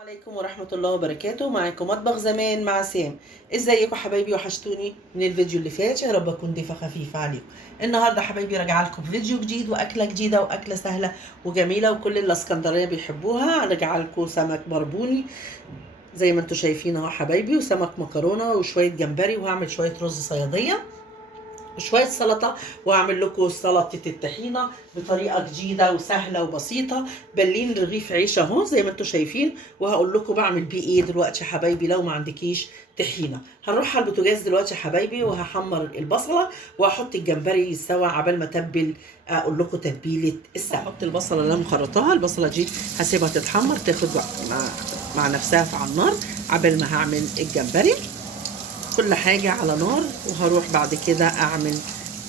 عليكم ورحمة الله وبركاته. معاكم مطبخ زمان مع سام. ازيكم حبايبي؟ وحشتوني من الفيديو اللي فات، يا رب اكون ضيفة خفيفة عليكم. النهارده حبايبي راجعه لكم فيديو جديد واكله جديده واكله سهله وجميله وكل الاسكندريه بيحبوها. راجعه لكم سمك بربوني زي ما انتم شايفين اهو حبايبي، وسمك مكرونه وشويه جمبري، وهعمل شويه رز صياديه وشويه سلطه، واعمل لكم سلطه الطحينه بطريقه جديده وسهله وبسيطه. بلين رغيف عيش اهو زي ما انتم شايفين، وهقول لكم بعمل بيه ايه دلوقتي يا حبايبي لو ما عندكيش طحينه. هنروح على البوتاجاز دلوقتي يا حبايبي، وهحمر البصله وهحط الجمبري يستوى عبال ما اتبل. اقول لكم تتبيله السمك. احط البصله اللي انا مخرطاها، البصله دي هسيبها تتحمر تاخد مع نفسها على النار عبال ما هعمل الجمبري. كل حاجة على نار، وهروح بعد كده اعمل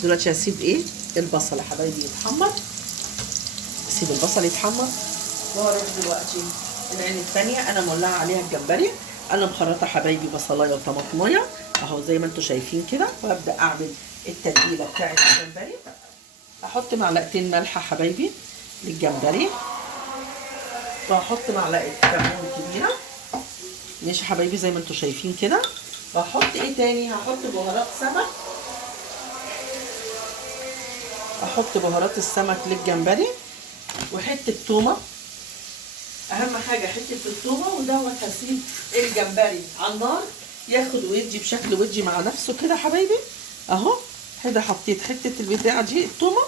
دلوقتي. هسيب ايه البصل يا حبايبي يتحمر، اسيب البصل يتحمر، وهروح دلوقتي العين الثانية انا مولعة عليها الجمبري. انا مخرطة حبايبي بصلاية وطماطمايه اهو زي ما انتم شايفين كده، وابدا اعمل التتبيلة بتاعة الجمبري. احط معلقتين ملح حبايبي للجمبري، وهحط معلقة كمون كبيرة ماشي حبايبي زي ما انتم شايفين كده. وهحط ايه تاني؟ هحط بهارات سمك، احط بهارات السمك للجمبري، وحته تومه. اهم حاجه حته التومه، ودوت هسيب الجمبري على النار ياخد ويدي بشكل ودي مع نفسه كده حبايبي اهو. كده حطيت حته البتاعه دي التومه،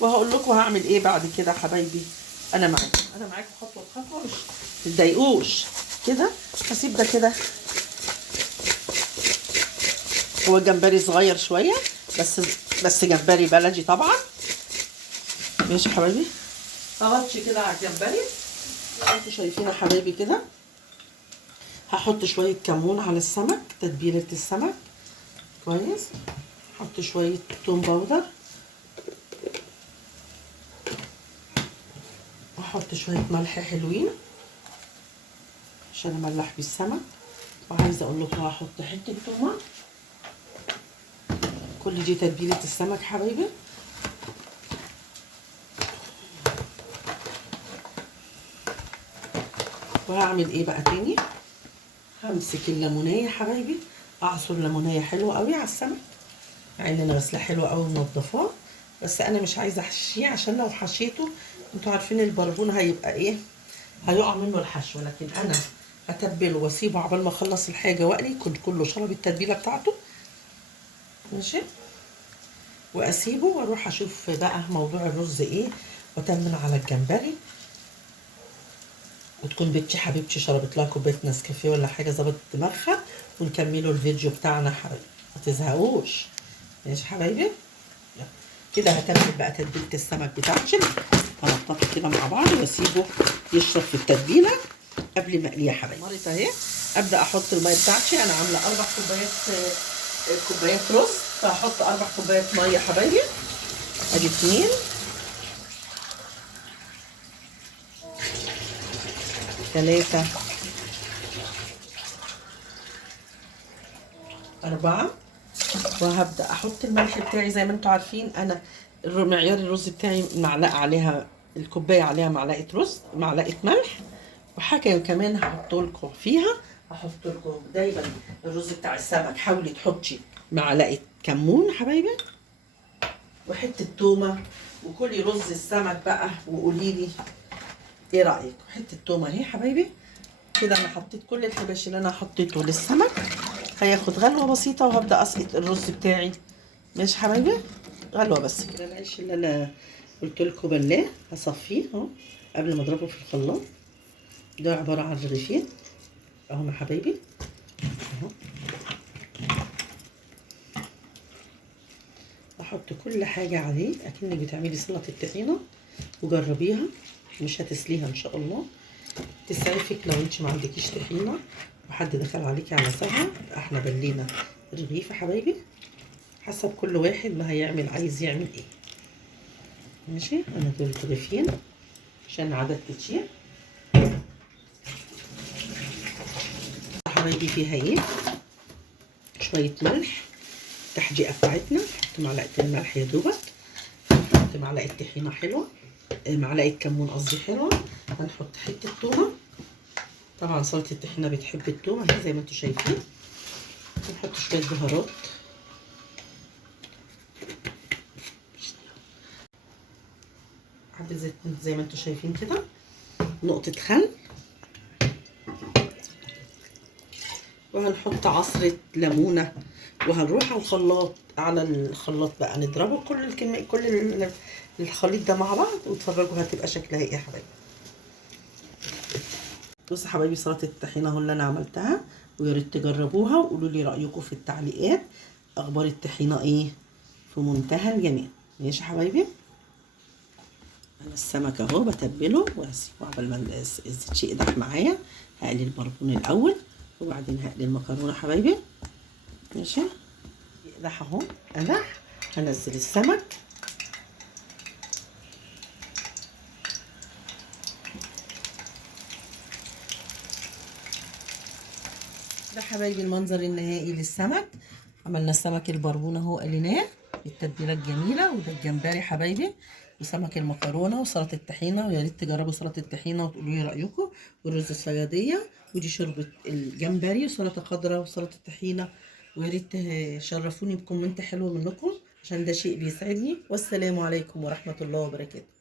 وهقول لكم هعمل ايه بعد كده حبايبي. انا معاكم خطوه بخطوه، مش تتضايقوش كده. هسيب ده كده، هو جمبري صغير شويه بس جمبري بلدي طبعا ماشي يا حبايبي. اغطي كده على الجمبري انتوا شايفين يا حبايبي كده. هحط شويه كمون على السمك، تتبيله السمك كويس. احط شويه توم باودر، واحط شويه ملح حلوين عشان املح بيه السمك. وعايزه اقول لكم هحط حته تومه. كل دي تتبيله السمك حبايبي. وهعمل ايه بقى تاني؟ همسك الليمونيه حبايبي، اعصر ليمونيه حلوه قوي على السمك، مع ان انا غسلاه حلوه قوي ومنضفاه، بس انا مش عايزه احشيه عشان لو حشيته انتوا عارفين البربون هيبقى ايه، هيقع منه الحشو. لكن انا هتبله واسيبه عبال ما اخلص الحاجه واقلي يكون كله شرب التتبيله بتاعته ماشي. واسيبه واروح اشوف بقى موضوع الرز ايه، واتمن على الجمبري. وتكون بنتي حبيبتي شربت لها كوبايه نسكافيه ولا حاجه ظبطت دماغها، ونكملوا الفيديو بتاعنا حبايبي، ما تزهقوش ماشي حبايبي. كده هتبل بقى تتبيله السمك بتاعتي، هنحطه كده مع بعض واسيبه يشرب في التتبيله قبل ما اقليه يا حبايبي. مرت اهي، ابدا احط الميه بتاعتي. انا عامله 4 كوبايات رز، فهحط 4 كوبايات ميه يا حبايبي. ادي 2 3 4. وهبدا احط الملح بتاعي زي ما انتم عارفين. انا معيار الرز بتاعي معلقه عليها، الكوبايه عليها معلقه رز، معلقه ملح. وحاجه كمان هحط لكم فيها، هحط لكم دايما الرز بتاع السمك حاولي تحطي معلقه كمون حبايبي، وحته تومه. وكلي رز السمك بقى وقولي لي ايه رايك. حته تومه اهي حبايبي كده. انا حطيت كل الحباش اللي انا حطيته للسمك، هياخد غلوه بسيطه وهبدا اسقط الرز بتاعي ماشي حبايبي. غلوه بس كده. العيش اللي انا قلت لكم بلاه هصفيه اهو قبل ما اضربه في الخلاط. ده عباره عن رغيفين اهو يا حبايبي اهو. احط كل حاجه عليه اكنك بتعملي سلطه الطحينه، وجربيها مش هتسليها ان شاء الله. تسعفك لو انت ما عندكيش طحينه وحد دخل عليكي على سهره. احنا بلينا رغيف يا حبايبي، حسب كل واحد ما هيعمل عايز يعمل ايه ماشي. انا دول رغيفين عشان عدد كتير حبايبي. فيها ايه؟ شويه ملح، التحديقه بتاعتنا. نحط معلقتين ملح يا دوبك، نحط معلقه طحينه حلوه، معلقه كمون قصدي حلوه، هنحط حته تومه طبعا سلطه الطحينه بتحب التوم اهي زي ما انتم شايفين. نحط شويه بهارات، حبه زيت زي ما انتم شايفين كده، نقطه خل، وهنحط عصره ليمونه، وهنروح على الخلاط بقى نضربه كل الخليط ده مع بعض، واتفرجوا هتبقى شكلها ايه يا حبايبي. بصوا يا حبايبي سلطه الطحينه اهو اللي انا عملتها، ويا ريت تجربوها وقولوا لي رايكم في التعليقات. اخبار الطحينه ايه؟ في منتهى الجمال. ماشي يا حبايبي. انا السمك اهو بتبله وهسيبه عقبال ما الزيت يقدح معايا. هقلي البربون الاول وبعدين هقلي المكرونه حبايبي. ماشي يقدح اهو قدح. هنزل السمك، ده حبايبي المنظر النهائي للسمك. عملنا السمك البربون اهو قليناه بالتتبيله الجميله، وده الجمبري حبايبي وسمك المكرونه وسلطه الطحينه. ويا ريت تجربوا سلطه الطحينه وتقولوا لي رايكم. والرز الصياديه، ودي شوربه الجمبري وسلطه خضراء وسلطه الطحينه. ويا ريت تشرفوني بكومنت حلو منكم عشان ده شيء بيسعدني. والسلام عليكم ورحمه الله وبركاته.